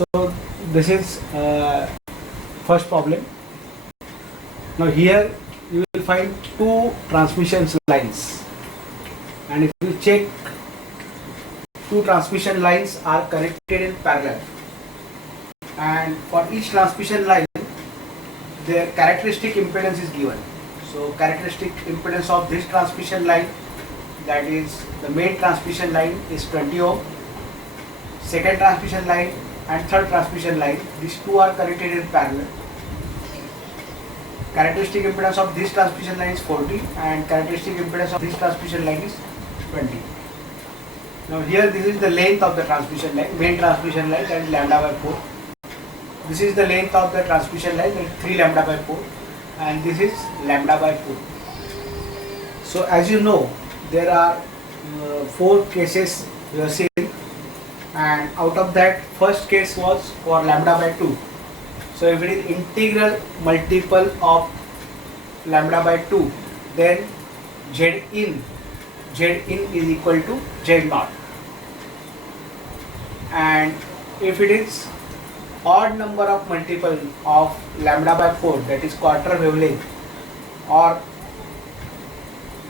So this is first problem. Now here you will find two transmission lines, and if you check, two transmission lines are connected in parallel, and for each transmission line their characteristic impedance is given. So characteristic impedance of this transmission line, that is the main transmission line, is 20 ohm. Second transmission line and third transmission line, these two are connected in parallel. Characteristic impedance of this transmission line is 40 and characteristic impedance of this transmission line is 20. Now here this is the length of the transmission line, main transmission line, that is lambda by 4. This is the length of the transmission line, that is 3 lambda by 4, and this is lambda by 4. So as you know, there are 4 cases we are seeing, and out of that first case was for lambda by 2. So if it is integral multiple of lambda by 2, then Z in is equal to Z naught. And if it is odd number of multiple of lambda by 4, that is quarter wavelength, or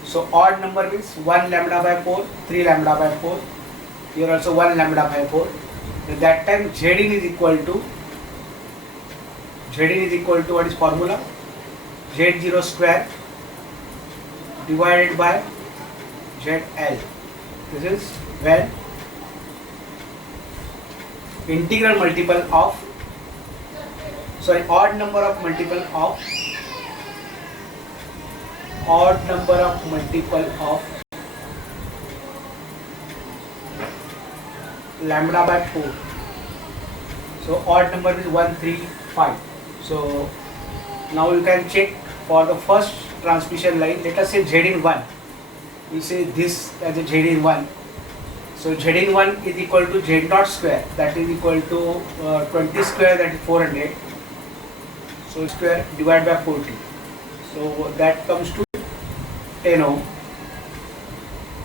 so odd number means 1 lambda by 4, 3 lambda by 4, here also 1 lambda by 4. At that time Z in is equal to what is formula? Z0 square divided by ZL. This is when integral multiple of, odd number of multiple of lambda by 4. So odd number is 1, 3, 5. So now you can check for the first transmission line. Let us say Z in 1. We say this as a Z in 1. So Z in 1 is equal to Z naught square, that is equal to 20 square, that is 400. So square divided by 40. So that comes to 10 ohm.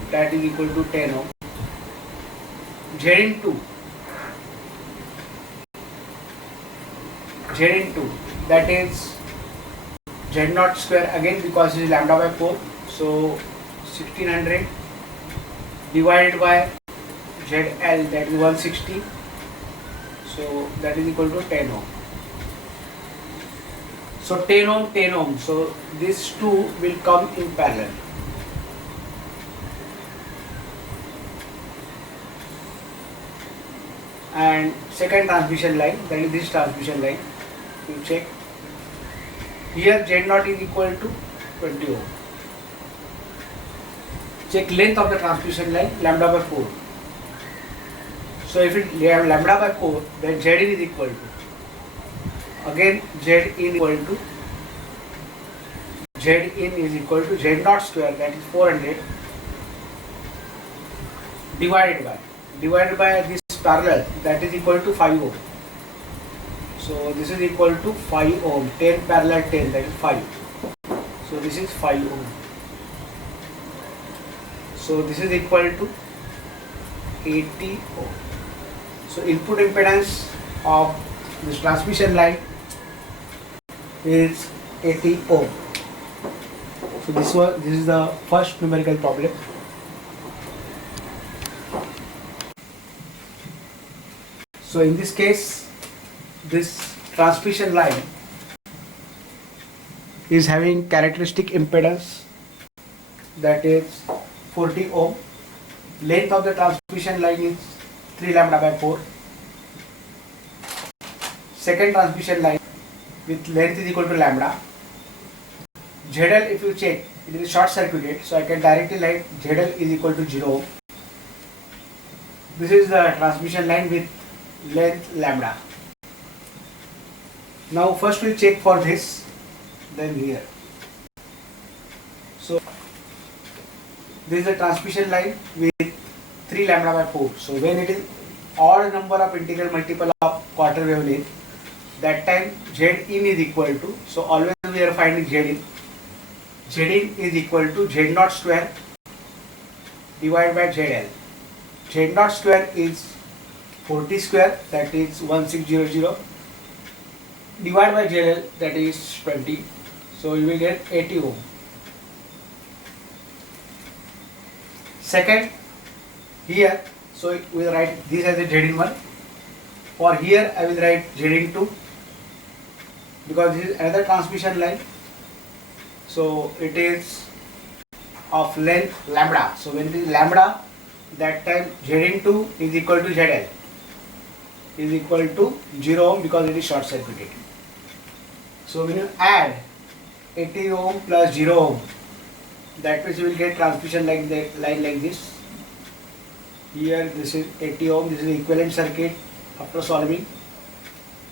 That is equal to 10 ohm. Z in 2, that is Z naught square again, because it is lambda by 4. So 1600 divided by ZL, that is 160. So that is equal to 10 ohm. So 10 ohm, 10 ohm. So these two will come in parallel. And second transmission line, that is this transmission line, you check. Here Z naught is equal to 20 ohm. Check length of the transmission line, lambda by 4. So if it lambda by 4, then Z in is equal to, again Z in is equal to Z naught square, that is 400, divided by this parallel, that is equal to 5 ohm. So this is equal to 5 ohm, 10 parallel 10, that is 5. So this is 5 ohm. So this is equal to 80 ohm. So input impedance of this transmission line is 80 ohm. So this is the first numerical problem. So in this case, this transmission line is having characteristic impedance, that is 40 ohm. Length of the transmission line is 3 lambda by 4. Second transmission line with length is equal to lambda. ZL, if you check, it is short circuited, so I can directly write ZL is equal to 0 ohm. This is the transmission line with length lambda. Now first we'll check for this, then here. So this is the transmission line with 3 lambda by 4. So when it is odd number of integral multiple of quarter wavelength, that time Z in is equal to, so always we are finding Z in. Z in is equal to Z naught square divided by ZL. Z naught square is 40 square, that is 1600, divided by ZL, that is 20. So you will get 80 ohm. Second, here, so we will write this as a Zin1. For here I will write Zin2 because this is another transmission line. So it is of length lambda. So when it is lambda, that time Zin2 is equal to ZL is equal to 0 ohm because it is short circuited. So when you add 80 ohm plus 0 ohm, that means you will get transmission line like this. Here this is 80 ohm, this is equivalent circuit after solving.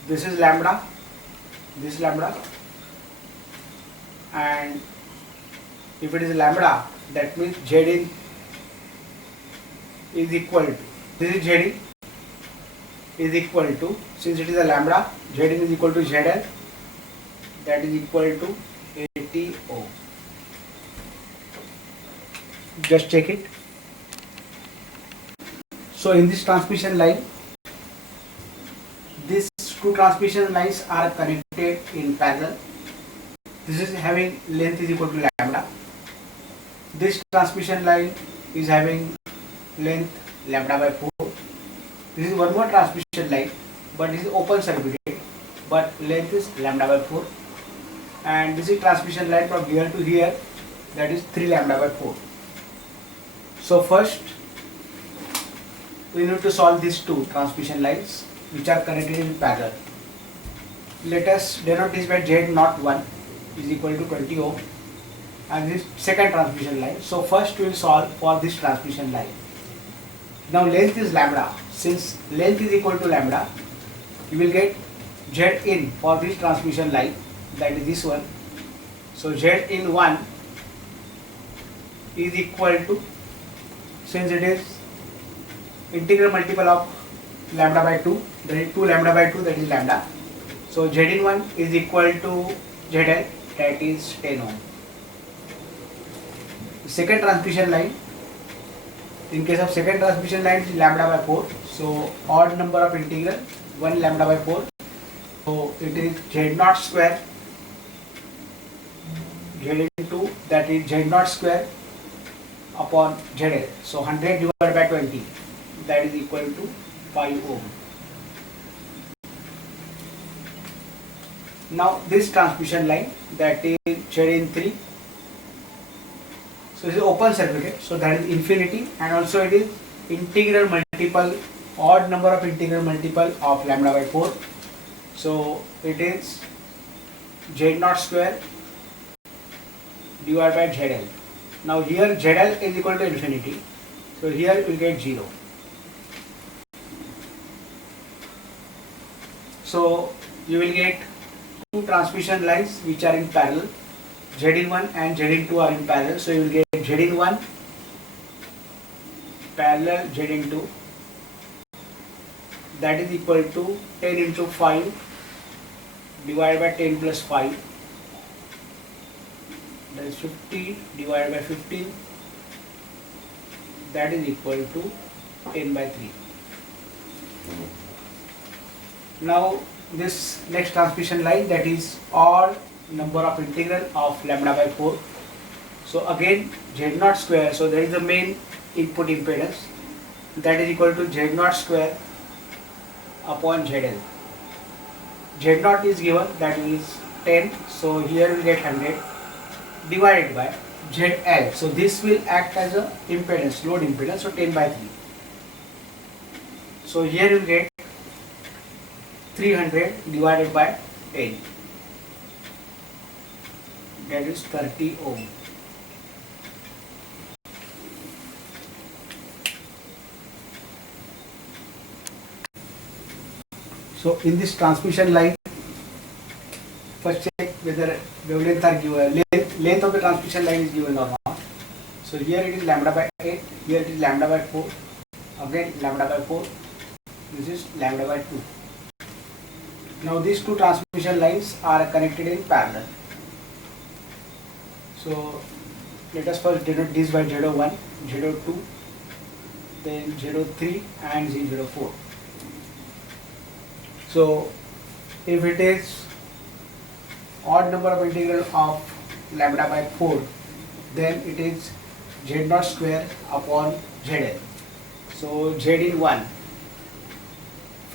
This is lambda, this lambda, and if it is lambda, that means Zin is equal to, this is Zin is equal to, since it is a lambda, Zin is equal to ZL, that is equal to 80 ohm. Just check it. So in this transmission line, these two transmission lines are connected in parallel. This is having length is equal to lambda. This transmission line is having length lambda by 4. This is one more transmission line, but this is open circuited, but length is lambda by 4. And this is transmission line from here to here, that is 3 lambda by 4. So first we need to solve these two transmission lines which are connected in parallel. Let us denote this by Z01 is equal to 20 ohm, and this second transmission line. So first we will solve for this transmission line. Now length is lambda. Since length is equal to lambda, you will get Zin for this transmission line, that is this one. So Zin1 is equal to, since it is integral multiple of lambda by 2, that is 2 lambda by 2, that is lambda. So Zin1 is equal to ZL, that is 10 ohm. Second transmission line, in case of second transmission line, is lambda by 4. So odd number of integral, 1 lambda by 4. So it is Z0 square, Zn2, that is Z0 square upon ZL. So 100 divided by 20, that is equal to 5 ohm. Now this transmission line, that is Zn3, so it is open circuit, so that is infinity, and also it is integral multiple, odd number of integral multiple of lambda by 4. So it is Z0 square divided by ZL. Now here ZL is equal to infinity, so here you will get 0. So you will get two transmission lines which are in parallel. Zin1 and Zin2 are in parallel, so you will get Zin1 parallel Zin2, that is equal to 10 into 5 divided by 10 plus 5, that is 50 divided by 15, that is equal to 10 by 3. Now this next transmission line, that is odd number of integral of lambda by 4. So again Z0 square, so that is the main input impedance, that is equal to Z0 square upon ZL. Z0 is given, that is 10, so here we will get 100 divided by ZL. So this will act as a impedance, load impedance, so 10 by 3. So here you will get 300 divided by 10, that is 30 ohm. So in this transmission line, first check whether wavelength are given, length of the transmission line is given or not. So here it is lambda by 8, here it is lambda by 4, again lambda by 4, this is lambda by 2. Now these two transmission lines are connected in parallel. So let us first denote this by Z01, Z02, then Z03 and Z04. So if it is odd number of integral of lambda by 4, then it is z0 square upon zl. So z in 1,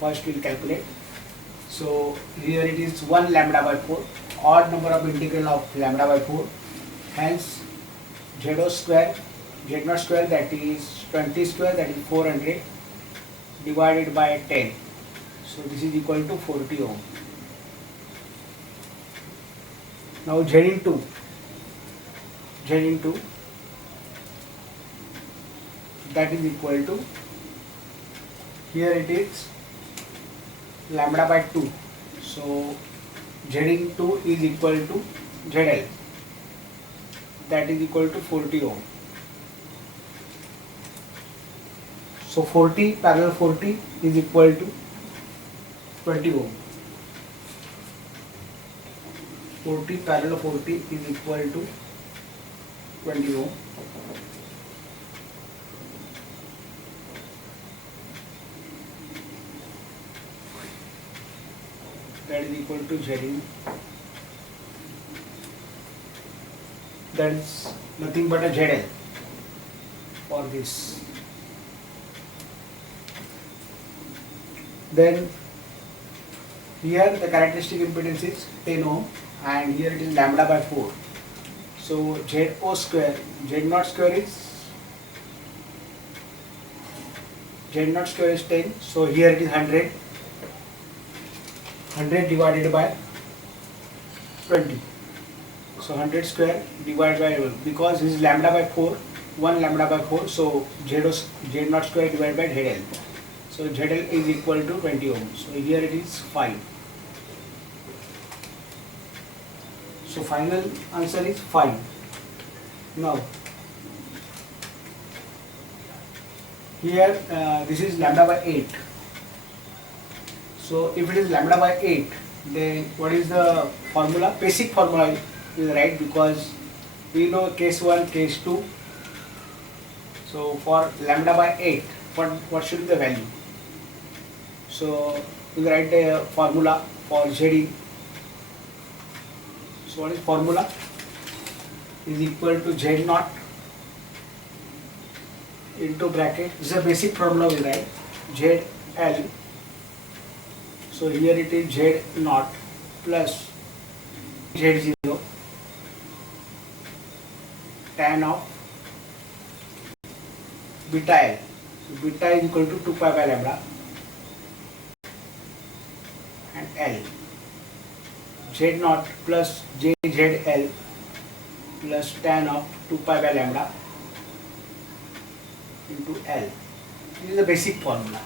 first we will calculate. So here it is 1 lambda by 4, odd number of integral of lambda by 4, hence z0 square, z0 square, that is 20 square, that is 400, divided by 10. So this is equal to 40 ohm. Now z into that is equal to, here it is lambda by 2. So z into is equal to zl, that is equal to 40 ohm. So 40 parallel 40 is equal to 20 ohm. 40 parallel 40 is equal to 20 ohm. That is equal to Z. That is nothing but a ZL for this. Then here the characteristic impedance is 10 ohm and here it is lambda by 4. So ZO square, Z0 square is 10. So here it is 100 divided by 20. So 100 square divided by 12, because this is lambda by 4, 1 lambda by 4, so Z0 square divided by ZL. So ZL is equal to 20 ohm. So here it is 5. So final answer is 5. Now here this is lambda by 8. So if it is lambda by 8, then what is the formula? Basic formula is right, because we know case 1, case 2. So for lambda by 8, what should be the value? So we write the formula for ZD. So what is formula? Is equal to Z0 into bracket. This is a basic formula we write, ZL. So here it is Z0 plus Z0 tan of beta L. Beta is equal to 2 pi by lambda and L. Z0 plus JZL plus tan of 2 pi by lambda into L. This is the basic formula.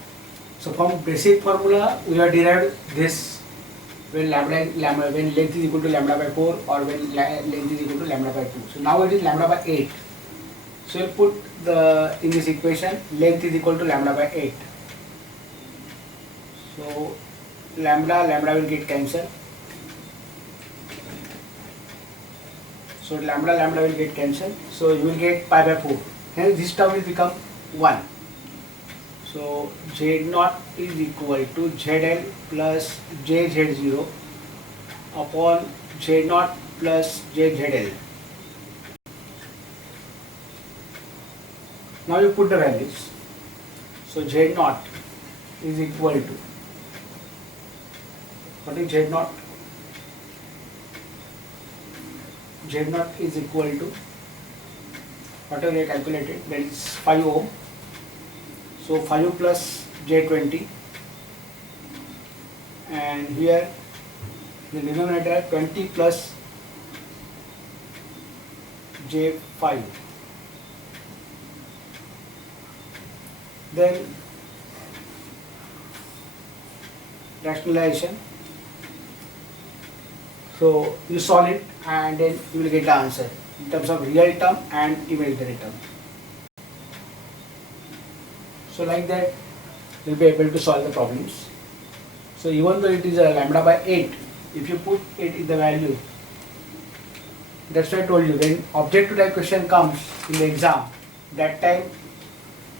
So from basic formula we have derived this when when length is equal to lambda by 4 or when length is equal to lambda by 2. So now it is lambda by 8. So you put in this equation length is equal to lambda by 8. So lambda will get cancelled. So lambda will get cancelled. So you will get pi by 4. Hence this term will become 1. So Z0 is equal to ZL plus JZ0 upon Z0 plus JZL. Now you put the values. So Z0 is equal to, what is Z0? Z0 is equal to, whatever we calculated, that is 5 ohm. So 5 plus J20, and here the denominator 20 plus J5. Then rationalization. So you solve it and then you will get the answer in terms of real term and imaginary term. So like that you will be able to solve the problems. So even though it is a lambda by 8, if you put it in the value, that's why I told you when objective type question comes in the exam, that time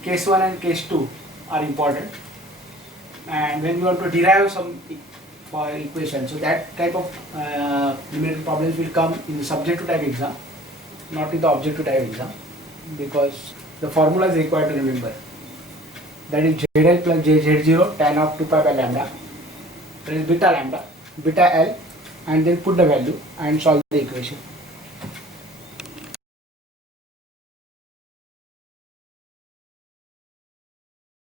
case 1 and case 2 are important. and when you want to derive some for equation, so that type of numerical problems will come in the subjective type exam, not in the objective type exam, because the formula is required to remember. That is ZL plus JZ0 tan of 2 pi by lambda. That is beta lambda, beta L, and then put the value and solve the equation.